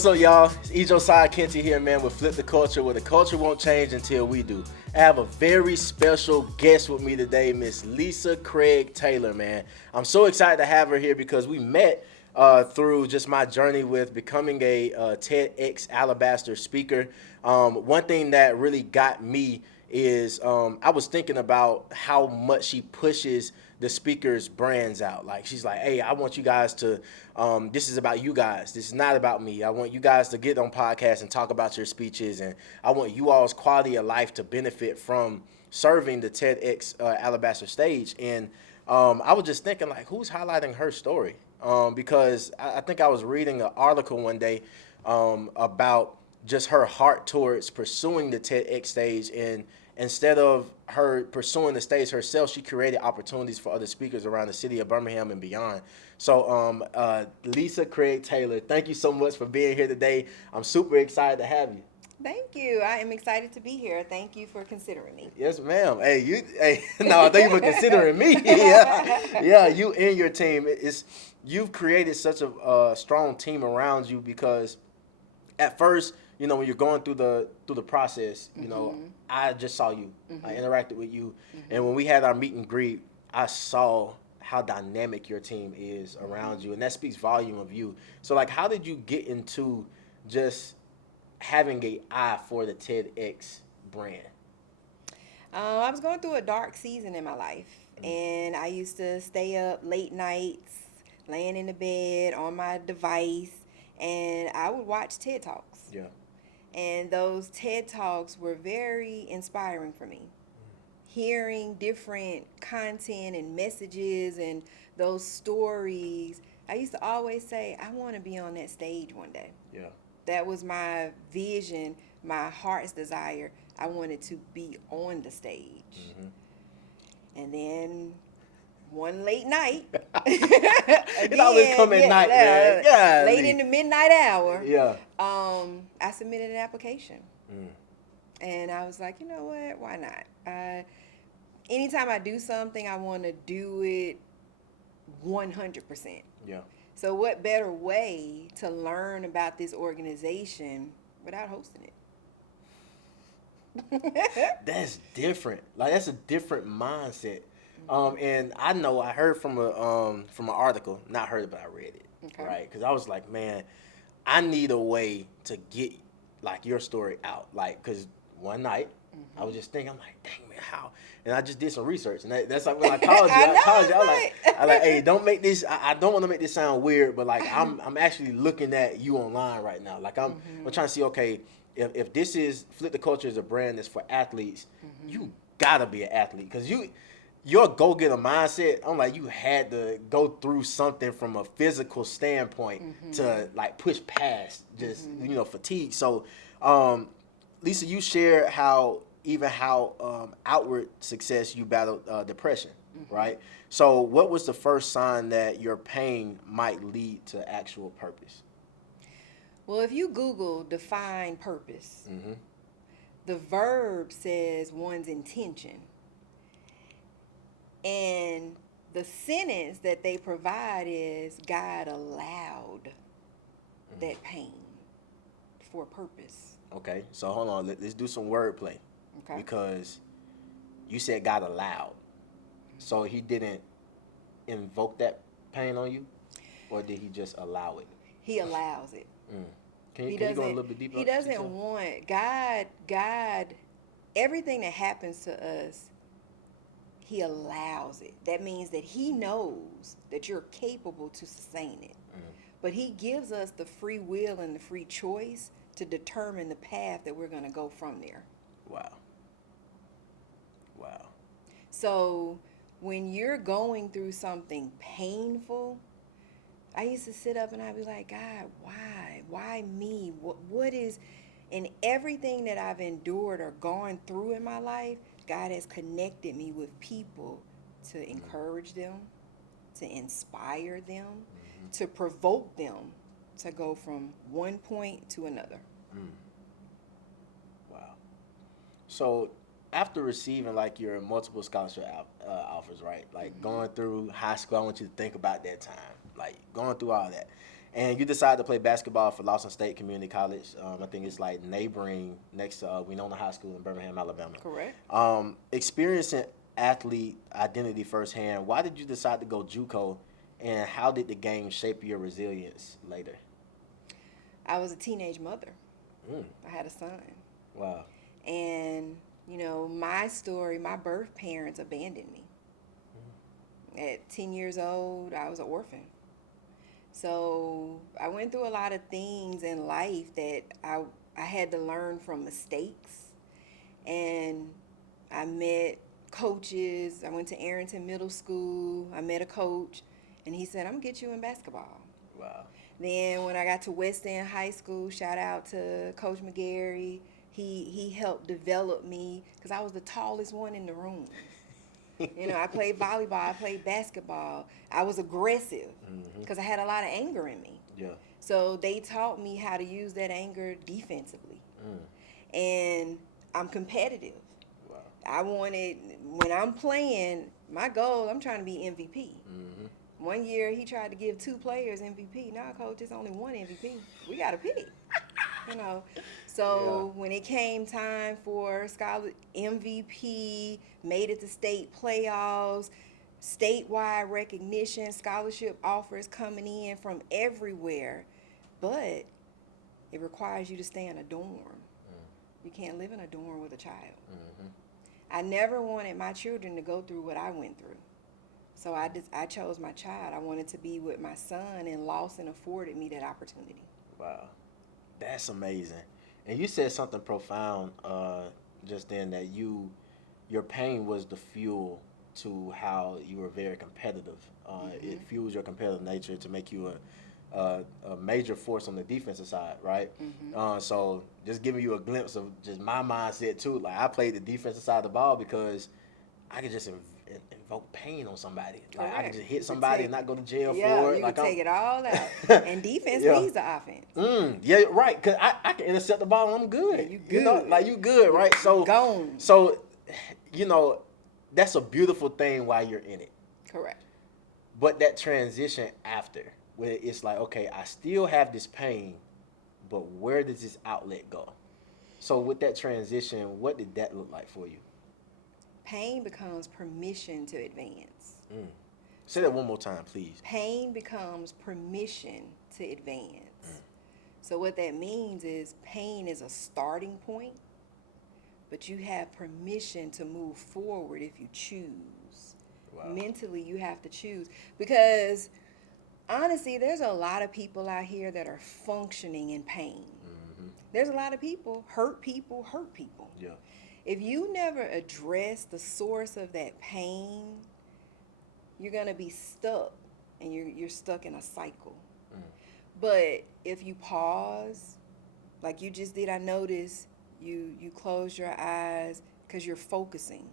What's up, y'all? It's Josiah Kenty here, man, with Flip the Culture, where the culture won't change until we do. I have a very special guest with me today, Miss Lisa Craig Taylor, man. I'm so excited to have her here because we met through just my journey with becoming a TEDxAlabaster speaker. One thing that really got me is I was thinking about how much she pushes the speakers' brands out. Like, she's like, hey, I want you guys to, this is about you guys. This is not about me. I want you guys to get on podcasts and talk about your speeches, and I want you all's quality of life to benefit from serving the TEDxAlabaster stage. And I was just thinking, like, who's highlighting her story? Because I think I was reading an article one day about just her heart towards pursuing the TEDx stage, and instead of her pursuing the stage herself, she created opportunities for other speakers around the city of Birmingham and beyond. So Lisa Craig Taylor, thank you so much for being here today. I'm super excited to have you. Thank you. I am excited to be here. Thank you for considering me. Yes, ma'am. No, thank you for considering me. Yeah, you and your team. You've created such a strong team around you because at first, when you're going through the process, I just saw you. I interacted with you, and when we had our meet and greet, I saw how dynamic your team is around you, and that speaks volume of you. So, like, how did you get into just having an eye for the TEDx brand? I was going through a dark season in my life, and I used to stay up late nights, laying in the bed on my device, and I would watch TED Talks. Yeah. And those TED Talks were very inspiring for me. Hearing different content and messages and those stories, I used to always say, I want to be on that stage one day. Yeah. That was my vision, my heart's desire. I wanted to be on the stage. And then one late night, it always come at night, man. Yeah, late in the midnight hour. Yeah. I submitted an application, and I was like, you know what? Why not? Anytime I do something, I want to do it 100%. Yeah. So what better way to learn about this organization without hosting it? That's different. Like, that's a different mindset. And I know I heard from an article, not heard it, but I read it. Okay. Right? Because I was like, man, I need a way to get like your story out. Like, because one night I was just thinking, I'm like, dang, man, how? And I just did some research, and that's like when I called you. I like, hey, don't make this. I don't want to make this sound weird, but like I'm actually looking at you online right now. Like I'm trying to see, okay, if this is Flip the Culture is a brand that's for athletes, you gotta be an athlete because your go-getter mindset, I'm like, you had to go through something from a physical standpoint to like push past just fatigue. So Lisa, you share how outward success you battled depression, right? So what was the first sign that your pain might lead to actual purpose? Well, if you Google define purpose, the verb says one's intention. And the sentence that they provide is God allowed that pain for a purpose. Okay, so hold on, let's do some wordplay. Okay. Because you said God allowed. So he didn't invoke that pain on you? Or did he just allow it? He allows it. Can you go a little bit deeper? He doesn't want God, everything that happens to us, he allows it. That means that he knows that you're capable to sustain it. But he gives us the free will and the free choice to determine the path that we're going to go from there. Wow. So when you're going through something painful, I used to sit up and I'd be like, God, why? Why me? What is, and everything that I've endured or gone through in my life, God has connected me with people to encourage them, to inspire them, to provoke them to go from one point to another. Wow. So after receiving like your multiple scholarship offers, right? Like going through high school, I want you to think about that time, like going through all that. And you decided to play basketball for Lawson State Community College. I think it's like neighboring next to Winona High School in Birmingham, Alabama. Correct. Experiencing athlete identity firsthand, why did you decide to go JUCO, and how did the game shape your resilience later? I was a teenage mother. Mm. I had a son. Wow. And, you know, my story, my birth parents abandoned me. At 10 years old, I was an orphan. So I went through a lot of things in life that I had to learn from mistakes. And I met coaches. I went to Arrington Middle School. I met a coach, and he said, I'm going to get you in basketball. Wow. Then when I got to West End High School, shout out to Coach McGarry. He helped develop me because I was the tallest one in the room. You know, I played volleyball, I played basketball. I was aggressive because I had a lot of anger in me. Yeah. So they taught me how to use that anger defensively. And I'm competitive. Wow. I wanted, when I'm playing, my goal, I'm trying to be MVP. One year he tried to give 2 players MVP. Nah, coach, it's only 1 MVP. We got to pick. You know, so when it came time for scholar MVP, made it to state playoffs, statewide recognition, scholarship offers coming in from everywhere, but it requires you to stay in a dorm. You can't live in a dorm with a child. I never wanted my children to go through what I went through. So I chose my child. I wanted to be with my son, and Lawson afforded me that opportunity. Wow. That's amazing. And you said something profound just then, that your pain was the fuel to how you were very competitive. It fuels your competitive nature to make you a major force on the defensive side, right? So just giving you a glimpse of just my mindset too. Like, I played the defensive side of the ball because I could just invoke pain on somebody. Like, I could just hit somebody and not go to jail for it. You like, can take it all out. And defense leads the offense. Yeah, right. Cause I can intercept the ball and I'm good. Yeah, you good. You know, like, you good, right? So Gone. So, you know, that's a beautiful thing while you're in it. Correct. But that transition after, where it's like, okay, I still have this pain, but where does this outlet go? So with that transition, what did that look like for you? Pain becomes permission to advance. Say that one more time, please. Pain becomes permission to advance. So what that means is pain is a starting point, but you have permission to move forward if you choose. Wow. Mentally, you have to choose. Because honestly, there's a lot of people out here that are functioning in pain. There's a lot of people, hurt people. Yeah. If you never address the source of that pain, you're going to be stuck, and you're stuck in a cycle. But if you pause, like you just did, I noticed you close your eyes because you're focusing.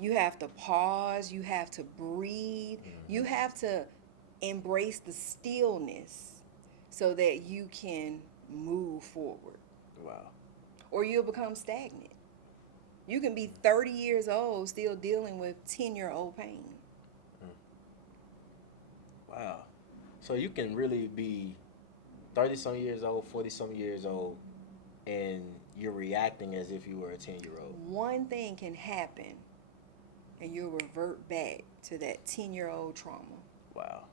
You have to pause, you have to breathe, you have to embrace the stillness so that you can move forward. Wow. Or you'll become stagnant. You can be 30 years old still dealing with 10-year-old pain. Wow. So you can really be 30-some years old, 40-some years old, and you're reacting as if you were a 10-year-old. One thing can happen, and you'll revert back to that 10-year-old trauma. Wow.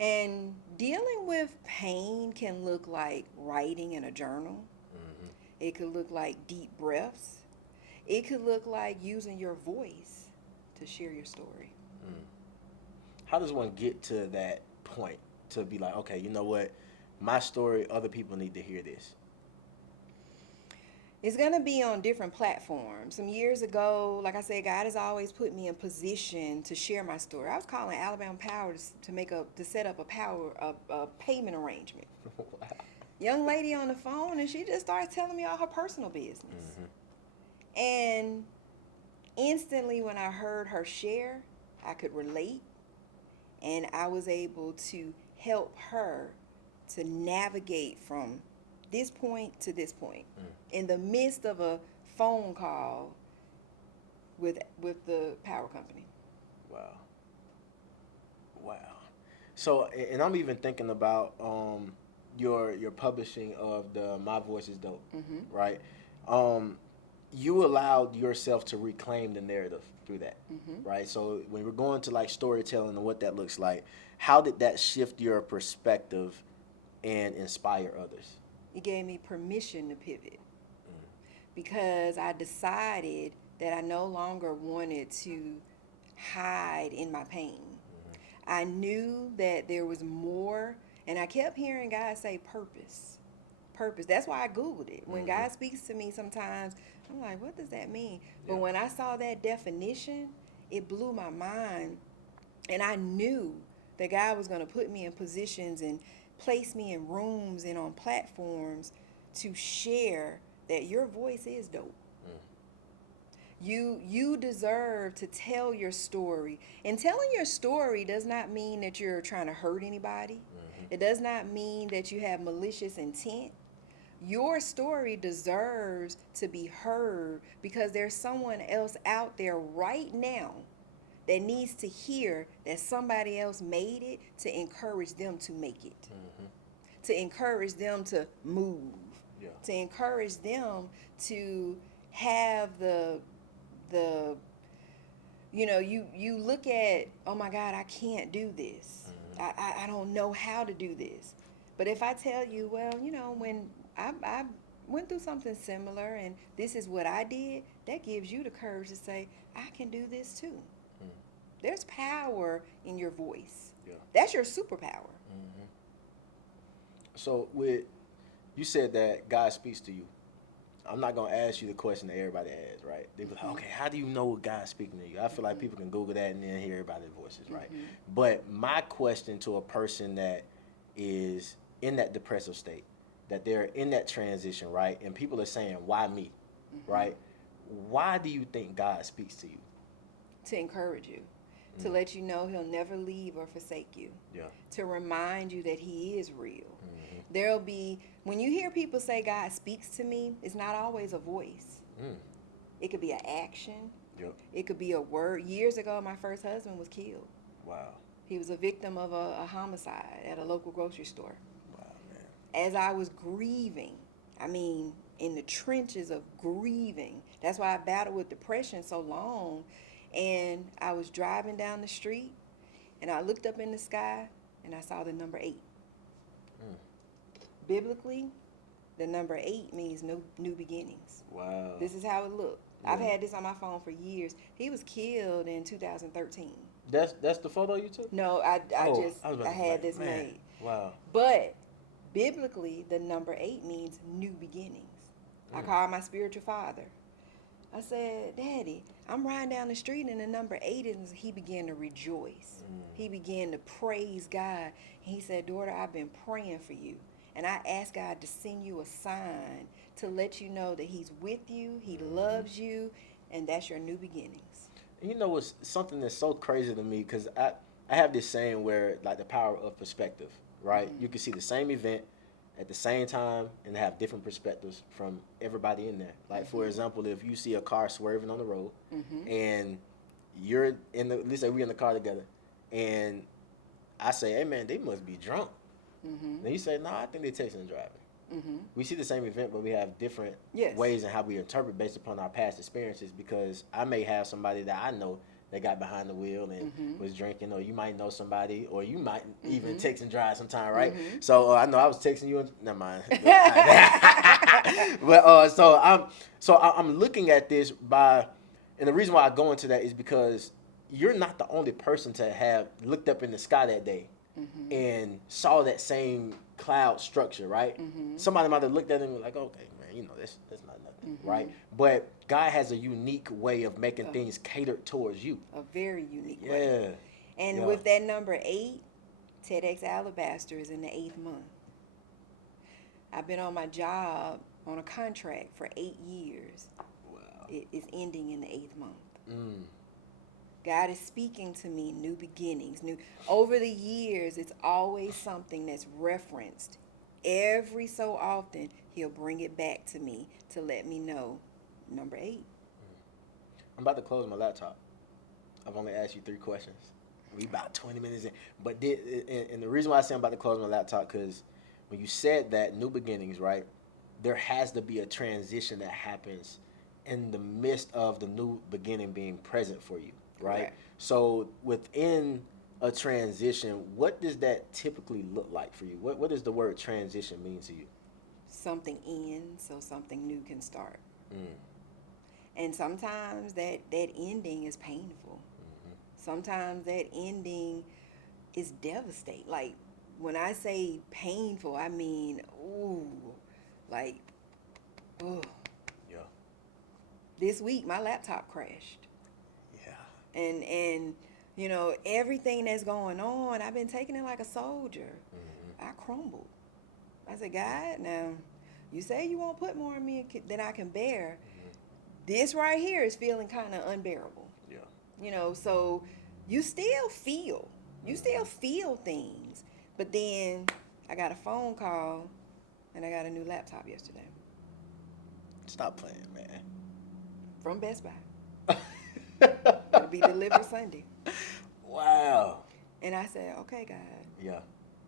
And dealing with pain can look like writing in a journal. It could look like deep breaths. It could look like using your voice to share your story. How does one get to that point to be like, okay, you know what? My story, other people need to hear this. It's going to be on different platforms. Some years ago, like I said, God has always put me in position to share my story. I was calling Alabama Power to set up a payment arrangement. Wow. Young lady on the phone, and she just starts telling me all her personal business. And instantly when I heard her share, I could relate, and I was able to help her to navigate from this point to this point in the midst of a phone call with the power company. Wow. So, and I'm even thinking about your publishing of the My Voice is Dope, Mm-hmm. right? Um, you allowed yourself to reclaim the narrative through that, Mm-hmm. right? So when we're going to like storytelling and what that looks like, how did that shift your perspective and inspire others? It gave me permission to pivot because I decided that I no longer wanted to hide in my pain. I knew that there was more, and I kept hearing God say purpose. Purpose. That's why I Googled it. When Mm-hmm. God speaks to me sometimes, I'm like, what does that mean? But Yeah. when I saw that definition, it blew my mind. And I knew that God was going to put me in positions and place me in rooms and on platforms to share that your voice is dope. You deserve to tell your story. And telling your story does not mean that you're trying to hurt anybody. It does not mean that you have malicious intent. Your story deserves to be heard because there's someone else out there right now that needs to hear that somebody else made it to encourage them to make it, to encourage them to move, Yeah. to encourage them to have the you look at, oh my God, I can't do this. I don't know how to do this. But if I tell you, well, when I went through something similar and this is what I did, that gives you the courage to say, I can do this too. There's power in your voice. Yeah. That's your superpower. So with you said that God speaks to you. I'm not gonna ask you the question that everybody asks, right? They be like, okay, how do you know God's speaking to you? I feel like people can Google that and then hear everybody's voices, right? But my question to a person that is in that depressive state, that they're in that transition, right? And people are saying, why me, right? Why do you think God speaks to you? To encourage you, to let you know he'll never leave or forsake you, Yeah. to remind you that he is real. There'll be, when you hear people say God speaks to me, it's not always a voice. It could be an action. Yep. It could be a word. Years ago, my first husband was killed. Wow. He was a victim of a homicide at a local grocery store. Wow, man. As I was grieving, I mean, in the trenches of grieving, that's why I battled with depression so long. And I was driving down the street and I looked up in the sky and I saw the number 8. Biblically, the number 8 means new beginnings. Wow. This is how it looked. Yeah. I've had this on my phone for years. He was killed in 2013. That's the photo you took? No, I was about to had say, this man, made. Wow. But biblically, the number 8 means new beginnings. I called my spiritual father. I said, Daddy, I'm riding down the street and the number 8 is, he began to rejoice. He began to praise God. And he said, daughter, I've been praying for you. And I asked God to send you a sign to let you know that he's with you, he loves you, and that's your new beginnings. You know what's something that's so crazy to me, because I have this saying where, like, the power of perspective, right? You can see the same event at the same time and have different perspectives from everybody in there. Like, for example, if you see a car swerving on the road and you're in the, let's say we're in the car together, and I say, hey man, they must be drunk. Then you say, no, I think they're texting and driving. We see the same event, but we have different ways in how we interpret based upon our past experiences, because I may have somebody that I know that got behind the wheel and was drinking, or you might know somebody, or you might even text and drive sometime, right? So I know I was texting you, and never mind. But I'm looking at this and the reason why I go into that is because you're not the only person to have looked up in the sky that day and saw that same cloud structure, right? Somebody might have looked at it and was like, okay, man, that's not nothing, right? But God has a unique way of making things catered towards you. A very unique way. And with that number 8, TEDxAlabaster is in the 8th month. I've been on my job on a contract for 8 years. Wow. It is ending in the 8th month. God is speaking to me new beginnings. Over the years, it's always something that's referenced. Every so often, he'll bring it back to me to let me know number 8. I'm about to close my laptop. I've only asked you 3 questions. We about 20 minutes in. But and the reason why I say I'm about to close my laptop, because when you said that new beginnings, right, there has to be a transition that happens in the midst of the new beginning being present for you, right? Correct. So within a transition, what does that typically look like for you? What does the word transition mean to you? Something ends so something new can start. Mm. And sometimes that ending is painful. Sometimes that ending is devastating. Like, when I say painful, I mean, ooh, like, ooh. Yeah. This week, my laptop crashed. Yeah. And you know, everything that's going on, I've been taking it like a soldier. I crumbled. I said, God, now, you say you won't put more on me than I can bear. This right here is feeling kind of unbearable. Yeah. You know, so you still feel things. But then I got a phone call and I got a new laptop yesterday Stop playing, man. from Best Buy. It'll be delivered Sunday. Wow. And I said, okay, God. Yeah.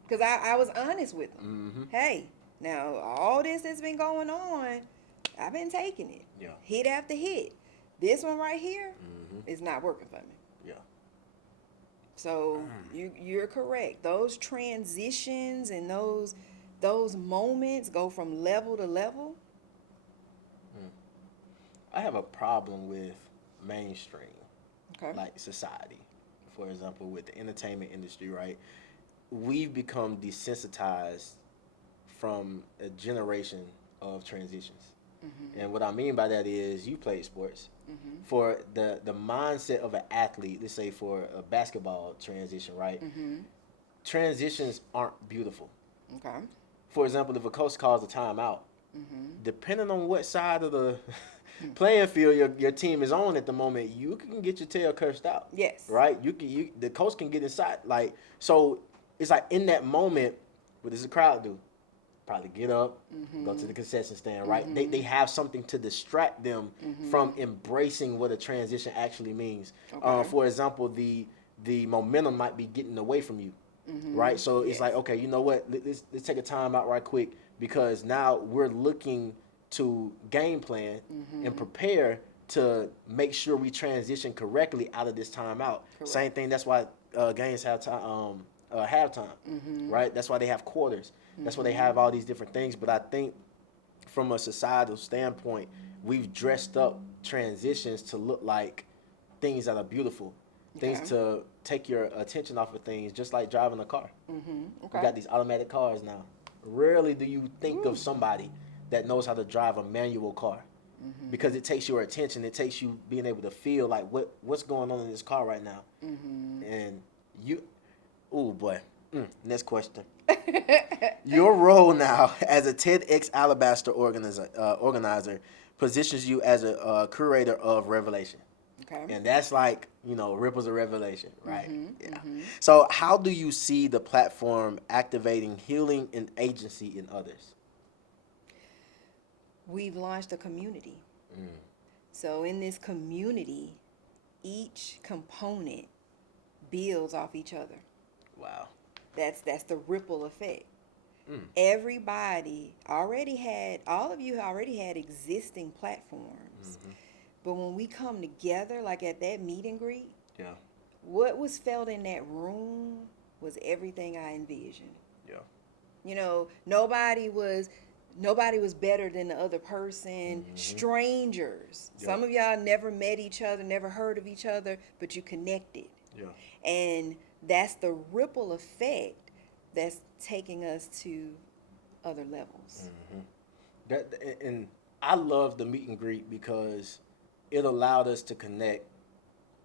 Because I was honest with him. Mm-hmm. Hey, now all this that's been going on, I've been taking it. Yeah. Hit after hit. This one right here Mm-hmm. is not working for me. Yeah. So you're correct. Those transitions and those moments go from level to level. I have a problem with mainstream, Okay. like society. For example, with the entertainment industry, right? We've become desensitized from a generation of transitions. And what I mean by that is, you played sports. For the mindset of an athlete, let's say for a basketball transition, right? Transitions aren't beautiful. Okay. For example, if a coach calls a timeout, depending on what side of the playing field your team is on at the moment, you can get your tail cursed out. Yes. Right? The coach can get inside. Like, so it's like in that moment, what does the crowd do? Probably get up, go to the concession stand, right? They have something to distract them from embracing what a transition actually means. Okay. For example, the momentum might be getting away from you, right? So it's Yes. like, okay, you know what? Let's take a time out right quick, because now we're looking to game plan and prepare to make sure we transition correctly out of this timeout. Correct. Same thing. That's why games have time, halftime, right? That's why they have quarters. That's why they have all these different things. But I think from a societal standpoint, we've dressed up transitions to look like things that are beautiful, things Okay. to take your attention off of things, just like driving a car. Okay. We got these automatic cars now. Rarely do you think of somebody that knows how to drive a manual car, because it takes your attention. It takes you being able to feel like what's going on in this car right now. And you, oh boy. Next question. Your role now as a TEDxAlabaster organizer positions you as a curator of revelation. Okay. And that's like, ripples of revelation, right? Yeah. So how do you see the platform activating healing and agency in others? We've launched a community. So in this community, each component builds off each other. Wow. That's the ripple effect. Everybody already had, all of you already had existing platforms. But when we come together, like at that meet and greet, Yeah. what was felt in that room was everything I envisioned. Yeah. Nobody was better than the other person. Strangers. Yep. Some of y'all never met each other, never heard of each other, but you connected. Yeah. And that's the ripple effect that's taking us to other levels. And I love the meet and greet because it allowed us to connect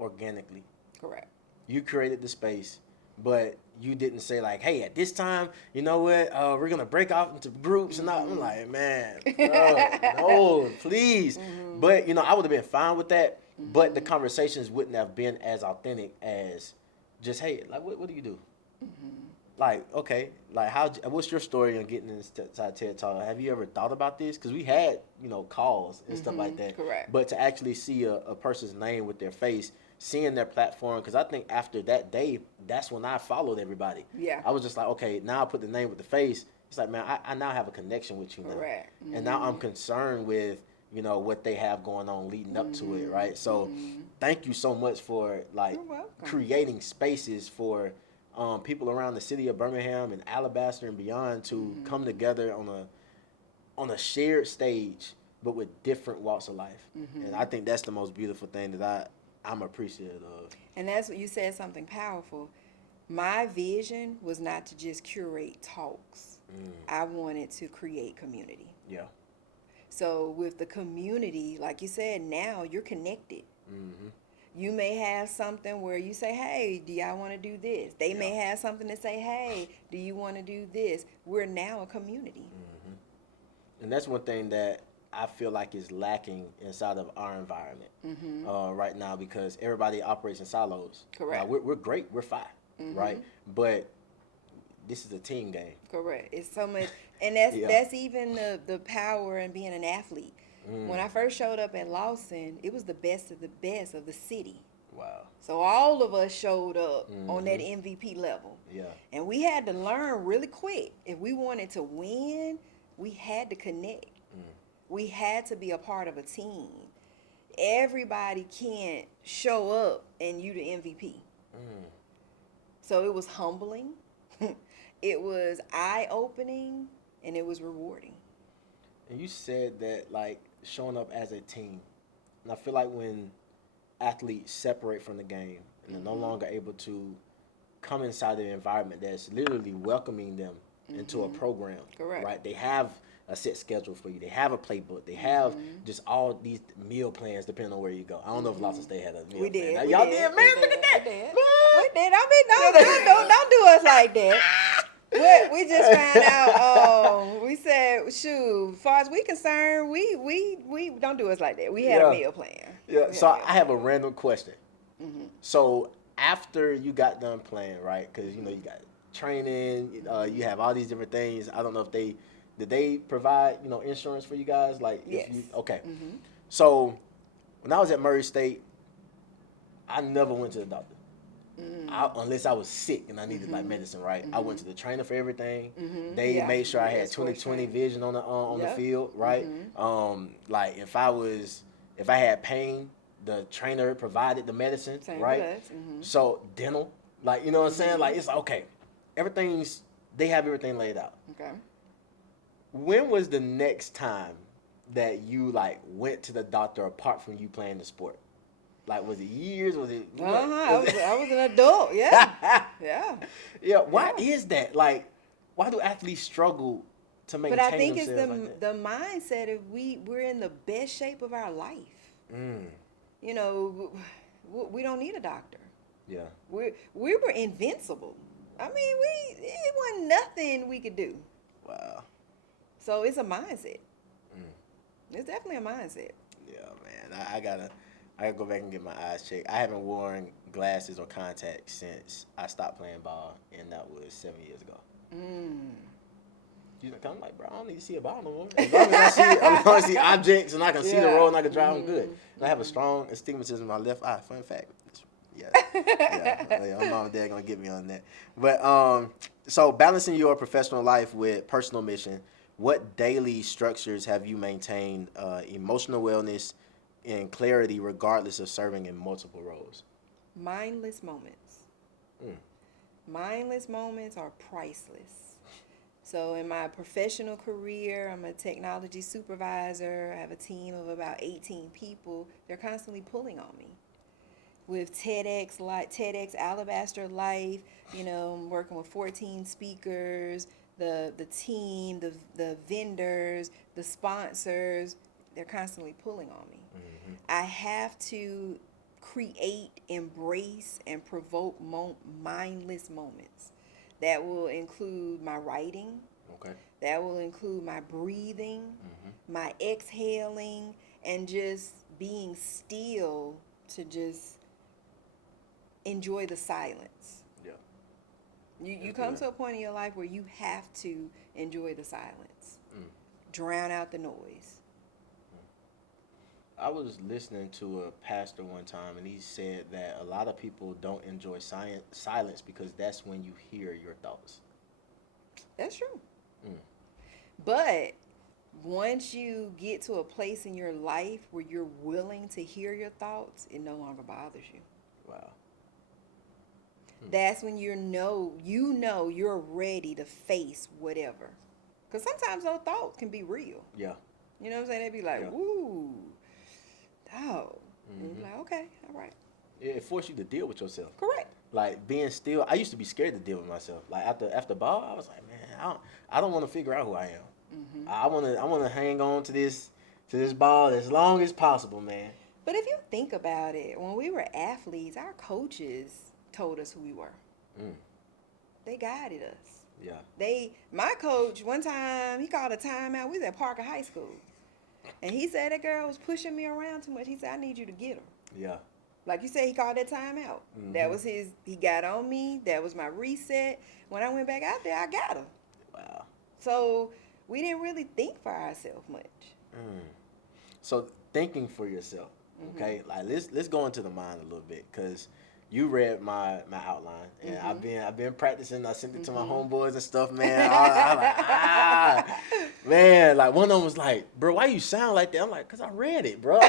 organically. Correct. You created the space, but you didn't say like, hey, at this time, you know what, we're gonna break off into groups. And I'm like, man, no, please. But I would have been fine with that, but the conversations wouldn't have been as authentic as just, hey, like, what do you do? Like, okay, like, what's your story on getting inside TED Talk? Have you ever thought about this? Because we had, calls and stuff like that. Correct. But to actually see a person's name with their face seeing their platform, because I think after that day, that's when I followed everybody. Yeah. I was just like, okay, now I put the name with the face. It's like, man, I now have a connection with you now. Correct. And now I'm concerned with, you know, what they have going on leading up to it, right? So thank you so much for, like, You're welcome. creating spaces for people around the city of Birmingham and Alabaster and beyond to come together on a shared stage, but with different walks of life. And I think that's the most beautiful thing that I'm appreciative of. And that's what you said, something powerful. My vision was not to just curate talks. I wanted to create community. Yeah. So with the community, like you said, now you're connected. You may have something where you say, hey, do y'all want to do this? They may have something to say, hey, do you want to do this? We're now a community. And that's one thing that I feel like is lacking inside of our environment right now, because everybody operates in silos. Correct. We're great. We're fine, right? But this is a team game. Correct. It's so much, and that's even the power in being an athlete. When I first showed up at Lawson, it was the best of the city. Wow. So all of us showed up on that MVP level. Yeah. And we had to learn really quick. If we wanted to win, we had to connect. We had to be a part of a team. Everybody can't show up and you the MVP. So it was humbling. It was eye-opening, and it was rewarding. And you said that, like, showing up as a team. And I feel like when athletes separate from the game and they're no longer able to come inside the environment that's literally welcoming them into a program. Correct. Right? They have a set schedule for you. They have a playbook. They have just all these meal plans depending on where you go. I don't know if Lobster State had a meal plan. Y'all did, man. Look at that. We did. Don't do us like that. We just found out. We said, shoot, as far as we concerned, we don't do us like that. We had a meal plan. Yeah. So I have a random question. So after you got done playing, right? Because you know you got training, you have all these different things. I don't know if did they provide insurance for you guys? Like, yes. If you, okay. So when I was at Murray State, I never went to the doctor. Unless I was sick and I needed like medicine, right? I went to the trainer for everything. They made sure I had 20/20 vision on the field, right? Like if I had pain, the trainer provided the medicine, Same right? with us. So dental, like you know what I'm saying? Like it's okay. They have everything laid out. Okay. When was the next time that you like went to the doctor apart from you playing the sport? Like, was it years? Was it? I was an adult. Yeah. Yeah. Why is that? Like, why do athletes struggle to maintain But I think it's themselves like that? the mindset if we're in the best shape of our life. You know, we don't need a doctor. Yeah. We were invincible. I mean, it wasn't nothing we could do. Wow. So it's a mindset. It's definitely a mindset. Yeah, man. I gotta go back and get my eyes checked. I haven't worn glasses or contacts since I stopped playing ball, and that was 7 years ago. I'm like, bro, I don't need to see a ball no more. As long as I see objects and I can see the road and I can drive, I'm good. And I have a strong astigmatism in my left eye. Fun fact. Yeah. My mom and dad gonna get me on that. But so balancing your professional life with personal mission, what daily structures have you maintained emotional wellness and clarity regardless of serving in multiple roles? Mindless moments. Mindless moments are priceless. So in my professional career, I'm a technology supervisor. I have a team of about 18 people. They're constantly pulling on me. With TEDxAlabaster Life, I'm working with 14 speakers, the team, the vendors, the sponsors, they're constantly pulling on me. I have to create, embrace, and provoke mindless moments. That will include my writing. Okay. That will include my breathing, my exhaling, and just being still to just enjoy the silence. Yeah. You come to a point in your life where you have to enjoy the silence. Drown out the noise. I was listening to a pastor one time, and he said that a lot of people don't enjoy silence because that's when you hear your thoughts. That's true. Mm. But once you get to a place in your life where you're willing to hear your thoughts, it no longer bothers you. Wow. That's when you know you're ready to face whatever. Because sometimes those thoughts can be real. Yeah. You know what I'm saying? They be like, Yeah. "Ooh, oh," and you Mhm. be like, "Okay, all right, It forced you to deal with yourself. correct." Like being still. I used to be scared to deal with myself. Like after ball, I was like, man, I don't want to figure out who I am. Hmm. I wanna hang on to this ball as long as possible, man. But if you think about it, when we were athletes, our coaches told us who we were. Mm. They guided us. Yeah. My coach, one time, he called a timeout. We was at Parker High School. And he said that girl was pushing me around too much. He said, I need you to get her. Yeah. Like you said, he called that timeout. That was he got on me. That was my reset. When I went back out there, I got her. Wow. So we didn't really think for ourselves much. Mm. So thinking for yourself, okay? Like let's go into the mind a little bit, because you read my outline, and I've been practicing. I sent it to my homeboys and stuff, man. I like man, like one of them was like, bro, why you sound like that? I'm like, cause I read it, bro.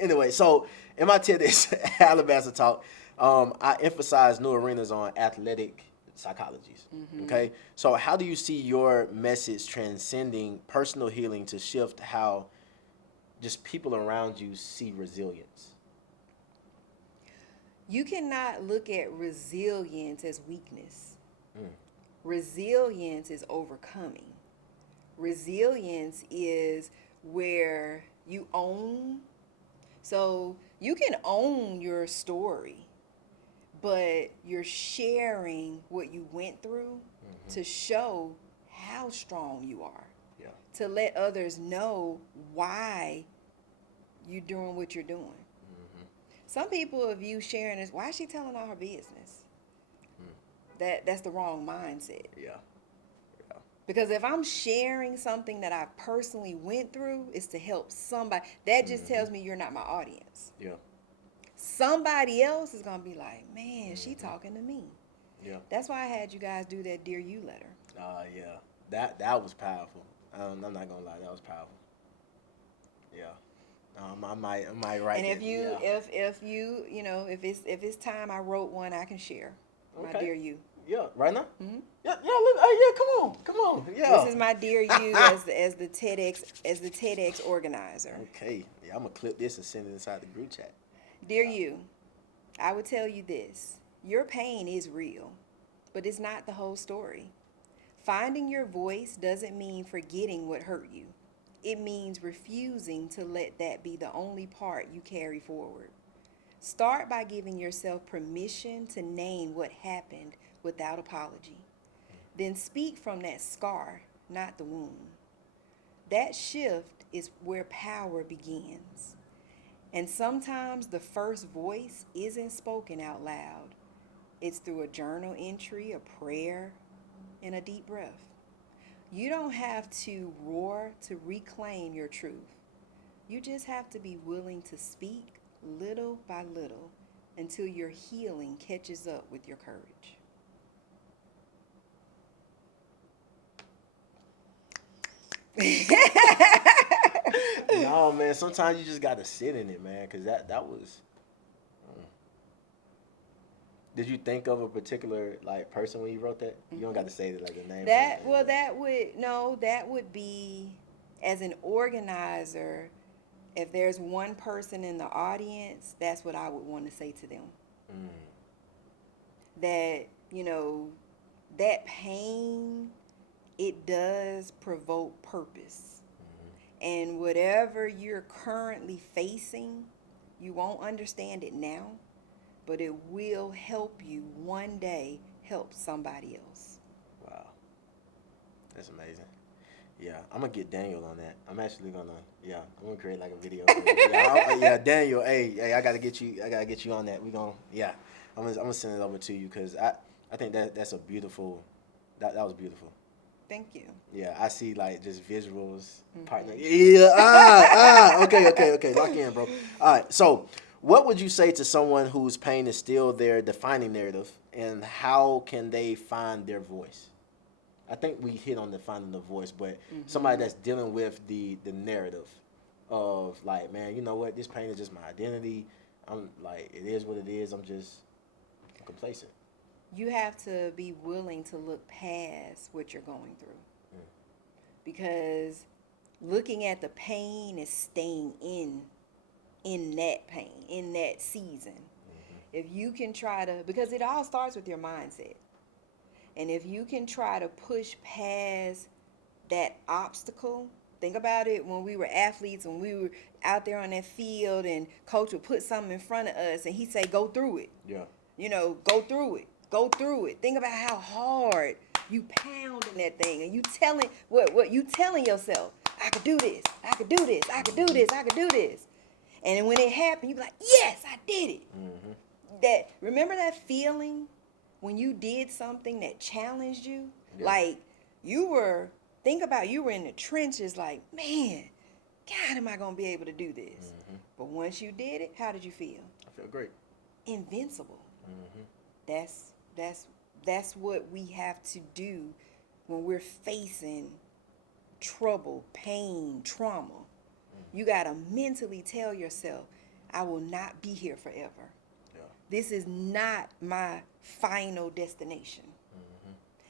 Anyway, so in my TEDxAlabaster talk, I emphasize new arenas on athletic psychologies. Okay, so how do you see your message transcending personal healing to shift how just people around you see resilience? You cannot look at resilience as weakness. Mm. Resilience is overcoming. Resilience is where you own. So you can own your story, but you're sharing what you went through to show how strong you are, Yeah. to let others know why you're doing what you're doing. Some people of you sharing this, why is she telling all her business? That's the wrong mindset. Yeah. Because if I'm sharing something that I personally went through, it's to help somebody. That just tells me you're not my audience. Yeah. Somebody else is going to be like, man, she talking to me. Yeah. That's why I had you guys do that Dear You letter. Yeah. That was powerful. I'm not gonna lie, that was powerful. Yeah. I might write. And if that, you yeah. if you you know if it's time I wrote one I can share. My Okay. Dear You. Yeah, right now. Mhm. Yeah. Look, yeah. Come on. Yeah. This is my Dear You as the TEDx organizer. Okay. Yeah, I'm gonna clip this and send it inside the group chat. Dear You, I would tell you this. Your pain is real, but it's not the whole story. Finding your voice doesn't mean forgetting what hurt you. It means refusing to let that be the only part you carry forward. Start by giving yourself permission to name what happened without apology. Then speak from that scar, not the wound. That shift is where power begins. And sometimes the first voice isn't spoken out loud. It's through a journal entry, a prayer, and a deep breath. You don't have to roar to reclaim your truth. You just have to be willing to speak little by little until your healing catches up with your courage. No, man. Sometimes you just gotta sit in it, man, because that was. Did you think of a particular like person when you wrote that? You don't got to say like the name. That would be as an organizer. If there's one person in the audience, that's what I would want to say to them. That, that pain, it does provoke purpose. And whatever you're currently facing, you won't understand it now, but it will help you one day help somebody else. Wow. That's amazing. Yeah, I'm gonna get Daniel on that. I'm gonna create like a video. Yeah, Daniel. Hey, I gotta get you on that. I'm gonna send it over to you because I think that's a beautiful. That was beautiful. Thank you. Yeah, I see like just visuals, partner. Mm-hmm. Yeah, okay. Lock in, bro. All right. So, what would you say to someone whose pain is still their defining narrative, and how can they find their voice? I think we hit on the finding the voice, but somebody Mm-hmm. that's dealing with the narrative of like, man, you know what? This pain is just my identity. I'm like, it is what it is. I'm complacent. You have to be willing to look past what you're going through, because looking at the pain is staying in that pain, in that season. If you can try to, because it all starts with your mindset. And if you can try to push past that obstacle, think about it when we were athletes, when we were out there on that field and coach would put something in front of us and he'd say, go through it. Yeah. You know, go through it. Go through it. Think about how hard you pounding that thing and you telling what you telling yourself, I could do this, I could do this, I could do this, I could do this. And then when it happened, you be like, yes, I did it. That remember that feeling when you did something that challenged you? Yeah. Like you were you were in the trenches like, man, God, am I gonna be able to do this? But once you did it, how did you feel? I feel great. Invincible. That's that's what we have to do when we're facing trouble, pain, trauma. You gotta mentally tell yourself, I will not be here forever. Yeah. This is not my final destination.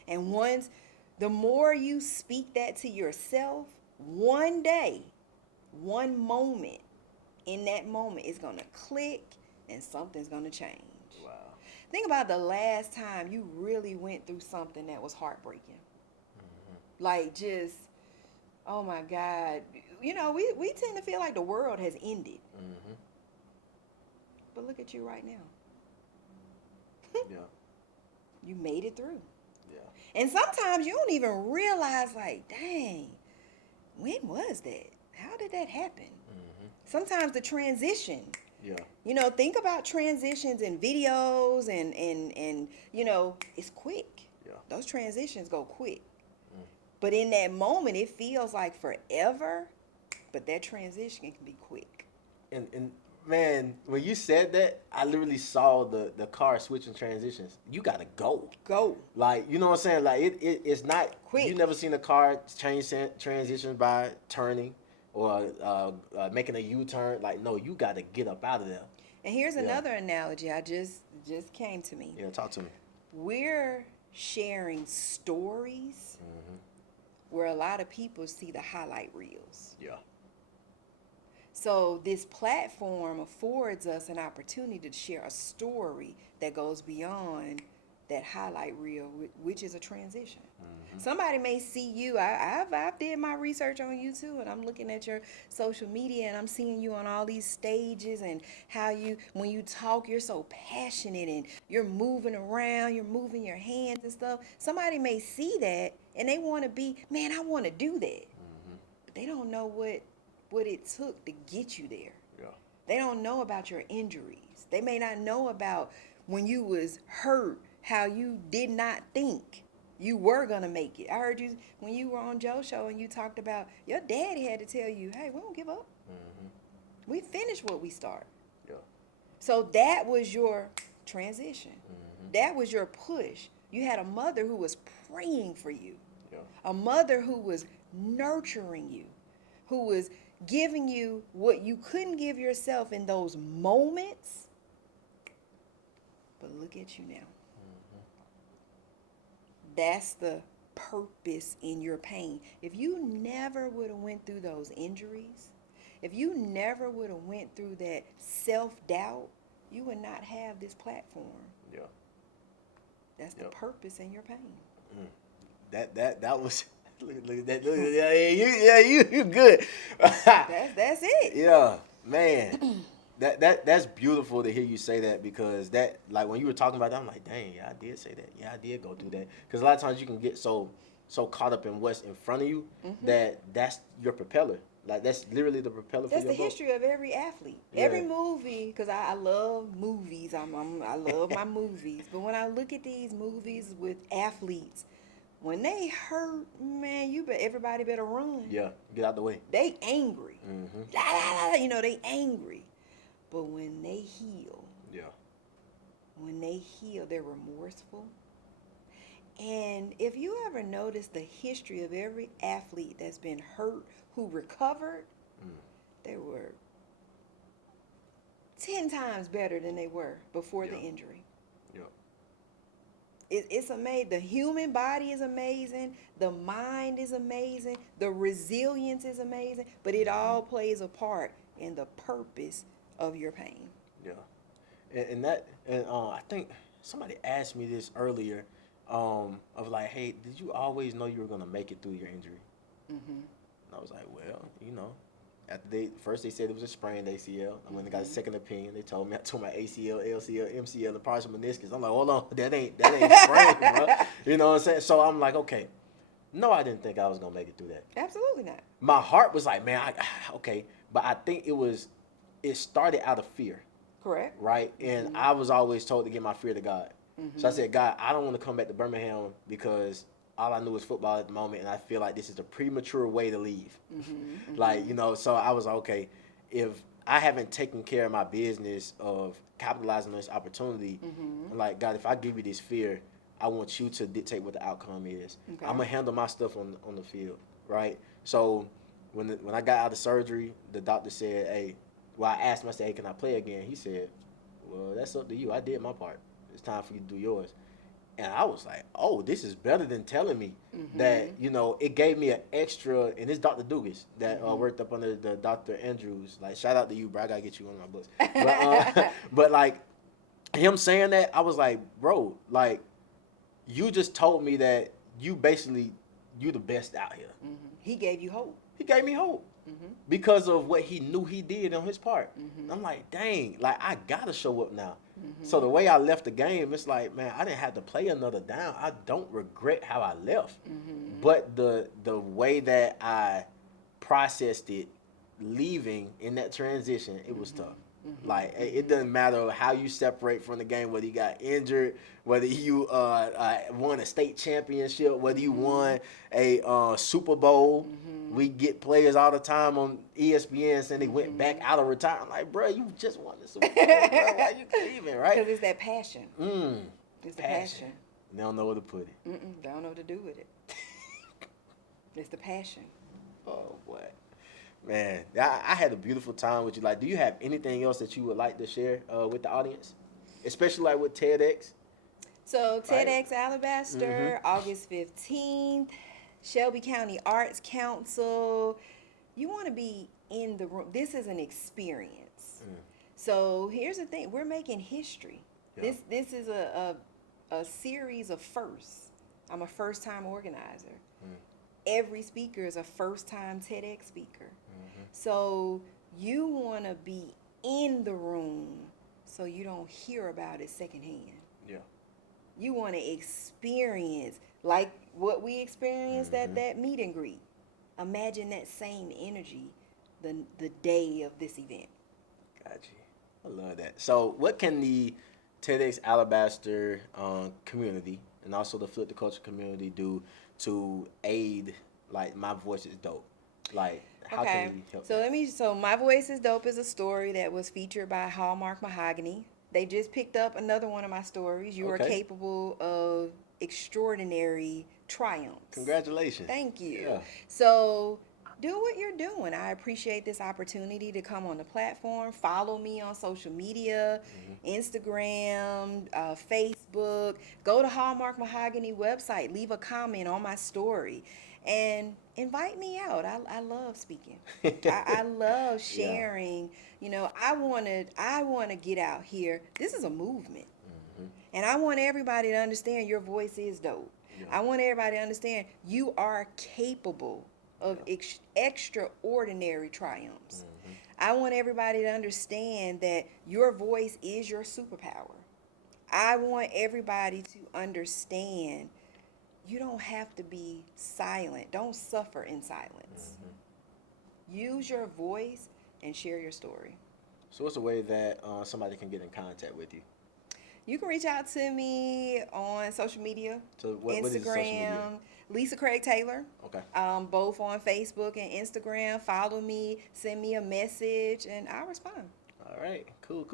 And the more you speak that to yourself, one day, one moment, in that moment, it's going to click and something's going to change. Wow. Think about the last time you really went through something that was heartbreaking. Like just, oh my God. You know, we tend to feel like the world has ended. But look at you right now. Yeah. You made it through. Yeah. And sometimes you don't even realize, like, dang, when was that? How did that happen? Sometimes the transition. Yeah. You know, think about transitions in videos and you know, it's quick. Yeah. Those transitions go quick. But in that moment, it feels like forever, but that transition can be quick. And man, when you said that, I literally saw the car switching transitions. You gotta go. Go. Like, you know what I'm saying? Like it's not Quick. You never seen a car change transitions by turning or making a U-turn. Like, no, you gotta get up out of there. And here's Yeah. another analogy I just came to me. Yeah, talk to me. We're sharing stories where a lot of people see the highlight reels. Yeah. So this platform affords us an opportunity to share a story that goes beyond that highlight reel, which is a transition. Somebody may see you. I've did my research on you too, and I'm looking at your social media, and I'm seeing you on all these stages, and how you, when you talk, you're so passionate, and you're moving around, you're moving your hands and stuff. Somebody may see that, and they want to be, man, I want to do that, but they don't know what it took to get you there. Yeah. They don't know about your injuries. They may not know about when you was hurt, how you did not think you were going to make it. I heard you when you were on Joe's show and you talked about your daddy had to tell you, hey, we don't give up. We finish what we start. Yeah. So that was your transition. That was your push. You had a mother who was praying for you. Yeah. A mother who was nurturing you, who was giving you what you couldn't give yourself in those moments. But look at you now. That's the purpose in your pain. If you never would have went through those injuries, if you never would have went through that self-doubt, you would not have this platform. Yeah. That's the purpose in your pain. That was look at that. You good. That's it. Yeah, man. That's beautiful to hear you say that, because that, like, when you were talking about that, I'm like, dang, yeah, I did say that. Yeah, I did go through that. Because a lot of times you can get so caught up in what's in front of you that's your propeller. Like, that's literally the propeller for That's your the boat. history of every athlete. Yeah. Every movie, because I love movies. I love my movies. But when I look at these movies with athletes, When they hurt, man, everybody better run. Yeah, get out the way. They angry. Mm-hmm. La, la, la, you know, they angry. But when they heal, Yeah. they're remorseful. And if you ever notice the history of every athlete that's been hurt who recovered, they were 10 times better than they were before the injury. Yeah. It's amazing. The human body is amazing. The mind is amazing. The resilience is amazing. But it all plays a part in the purpose of your pain. Yeah. And I think somebody asked me this earlier, of like, hey, did you always know you were gonna make it through your injury? Mm-hmm. And I was like, well, you know, after first they said it was a sprained ACL. I went and got a second opinion. They told me I tore my ACL, LCL, MCL, and partial meniscus. I'm like, hold on, that ain't sprained, bro. You know what I'm saying? So I'm like, okay, no, I didn't think I was gonna make it through that. Absolutely not. My heart was like, man, okay, but I think it started out of fear. Correct. Right? And I was always told to give my fear to God. So I said, God, I don't want to come back to Birmingham because all I knew was football at the moment, and I feel like this is a premature way to leave. Like, you know, so I was like, okay, if I haven't taken care of my business of capitalizing on this opportunity, like, God, if I give you this fear, I want you to dictate what the outcome is. Okay. I'm going to handle my stuff on the field, right? So when I got out of surgery, the doctor said, hey, well, I asked him, I said, hey, can I play again? He said, well, that's up to you. I did my part. It's time for you to do yours. And I was like, oh, this is better than telling me that, you know, it gave me an extra, and it's Dr. Dugas that worked up under the Dr. Andrews. Like, shout out to you, bro. I got to get you on my books. But like, him saying that, I was like, bro, like, you just told me that you the best out here. He gave you hope. He gave me hope. Because of what he knew he did on his part. I'm like, dang, like, I got to show up now. So the way I left the game, it's like, man, I didn't have to play another down. I don't regret how I left. But the way that I processed it, leaving in that transition, it was tough. Like, it doesn't matter how you separate from the game, whether you got injured, whether you won a state championship, whether you won a Super Bowl. We get players all the time on ESPN saying they went back out of retirement. I'm like, bro, you just won the Super Bowl, bro. Why you leaving, right? Because it's that passion. It's the passion. They don't know where to put it. They don't know what to do with it. It's the passion. Oh, boy. Man, I had a beautiful time with you. Like, do you have anything else that you would like to share with the audience? Especially, like, with TEDx? So, TEDxAlabaster, August 15th. Shelby County Arts Council. You want to be in the room. This is an experience. So here's the thing. We're making history. Yeah. This is a series of firsts. I'm a first-time organizer. Every speaker is a first-time TEDx speaker. So you want to be in the room so you don't hear about it secondhand. Yeah. You want to experience like what we experienced at that meet and greet. Imagine that same energy the day of this event. Gotcha. I love that. So what can the TEDxAlabaster community and also the Flip the Culture community do to aid, like, My Voice is Dope? Like, how can we help? So My Voice is Dope is a story that was featured by Hallmark Mahogany. They just picked up another one of my stories. You are capable of extraordinary triumphs. Congratulations. Thank you. Yeah. So do what you're doing. I appreciate this opportunity to come on the platform. Follow me on social media, Instagram, Facebook. Go to Hallmark Mahogany website. Leave a comment on my story. And invite me out. I love speaking. I love sharing. You know, I want to get out here. This is a movement. And I want everybody to understand your voice is dope. Yeah. I want everybody to understand you are capable of extraordinary triumphs. I want everybody to understand that your voice is your superpower. I want everybody to understand you don't have to be silent. Don't suffer in silence. Use your voice and share your story. So what's a way that somebody can get in contact with you? You can reach out to me on social media. So what is social media? Lisa Craig Taylor. Okay. Both on Facebook and Instagram. Follow me, send me a message, and I'll respond. All right, cool.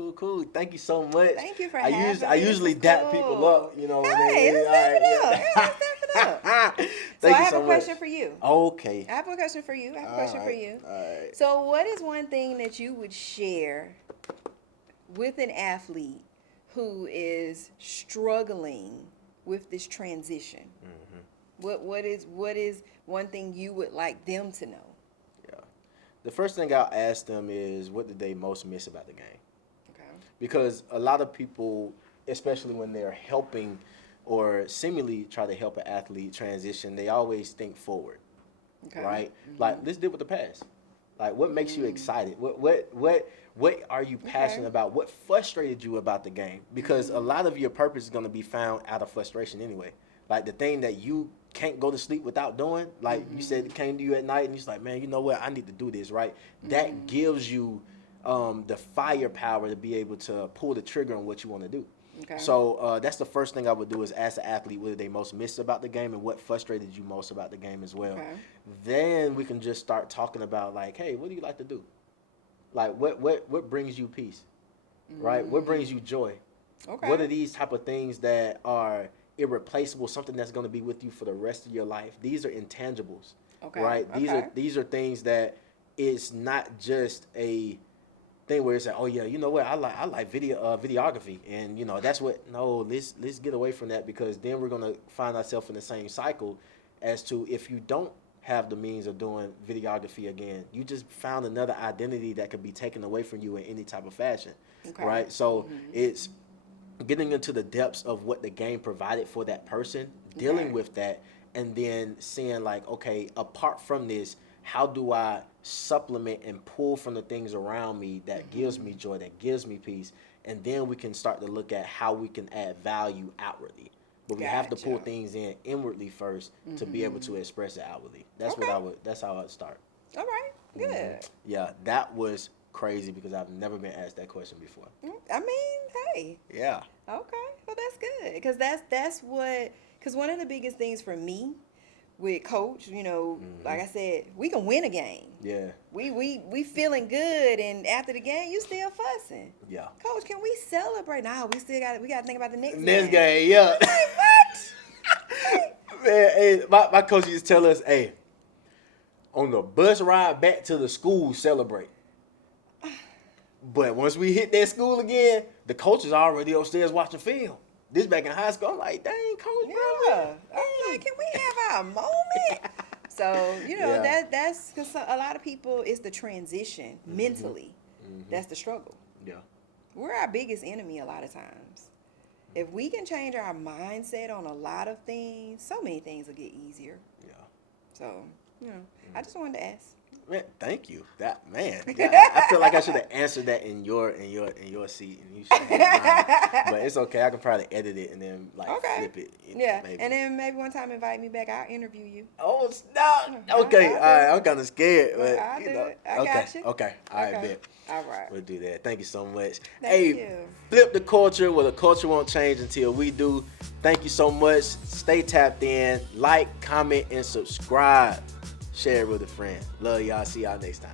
Thank you so much. Thank you for I having me. I usually This is dap people cool. up, you know. Hey, let's step it up. Hey, let's step it up. Thank So you I have so a question much. for you. Okay. I have a question for you. All right. So what is one thing that you would share with an athlete who is struggling with this transition? What is one thing you would like them to know? Yeah. The first thing I'll ask them is, what did they most miss about the game? Okay. Because a lot of people, especially when they're helping or seemingly try to help an athlete transition, they always think forward, Okay. right? Like, let's deal with the past. Like, what makes you excited? What are you passionate about? What frustrated you about the game? Because a lot of your purpose is going to be found out of frustration anyway. Like, the thing that you can't go to sleep without doing, like you said, it came to you at night and you're like, man, you know what? I need to do this, right? That gives you the firepower to be able to pull the trigger on what you want to do. Okay. So that's the first thing I would do, is ask the athlete what did they most miss about the game and what frustrated you most about the game as well. Okay. Then we can just start talking about, like, hey, what do you like to do? Like, what brings you peace, right? What brings you joy? Okay. What are these type of things that are irreplaceable, something that's going to be with you for the rest of your life? These are intangibles, Okay. right? Okay. These are things that it's not just a thing where it's like, oh yeah, you know what, I like videography, and you know that's what. No, let's get away from that, because then we're gonna find ourselves in the same cycle as to, if you don't have the means of doing videography again, you just found another identity that could be taken away from you in any type of fashion, Okay. right? So it's getting into the depths of what the game provided for that person, dealing with that, and then seeing, like, okay, apart from this, how do I supplement and pull from the things around me that gives me joy, that gives me peace? And then we can start to look at how we can add value outwardly. But we have to pull Gotcha. things in inwardly first to be able to express it outwardly. That's Okay. that's how I'd start. All right. Good. Yeah, that was crazy because I've never been asked that question before. I mean, hey. Yeah. Okay. Well, that's good, because because one of the biggest things for me with coach, you know, like I said, we can win a game. Yeah. We feeling good, and after the game, you still fussing. Yeah. Coach, can we celebrate? No, we got to think about the next Next game. game, yeah. Like, what? Man, hey, my coach used to tell us, hey, on the bus ride back to the school, celebrate. But once we hit that school again, the coach is already upstairs watching film. This back in high school, I'm like, dang, coach, Yeah. bro. I'm like, can we have our moment? So, you know, Yeah. that's because a lot of people, it's the transition mentally. That's the struggle. Yeah. We're our biggest enemy a lot of times. If we can change our mindset on a lot of things, so many things will get easier. Yeah. So, you know, I just wanted to ask. Man, thank you. I feel like I should have answered that in your seat, and you should have mine. But it's okay. I can probably edit it and then flip it. Yeah, maybe. and then maybe one time invite me back. I'll interview you. Oh, stop. Okay, all right. I'm kind of scared, but I'll you do know. it. I Okay, got you. okay. All right, bet. All right. We'll do that. Thank you so much. Thank Hey, you. flip the culture. Well, the culture won't change until we do. Thank you so much. Stay tapped in. Like, comment, and subscribe. Share it with a friend. Love y'all. See y'all next time.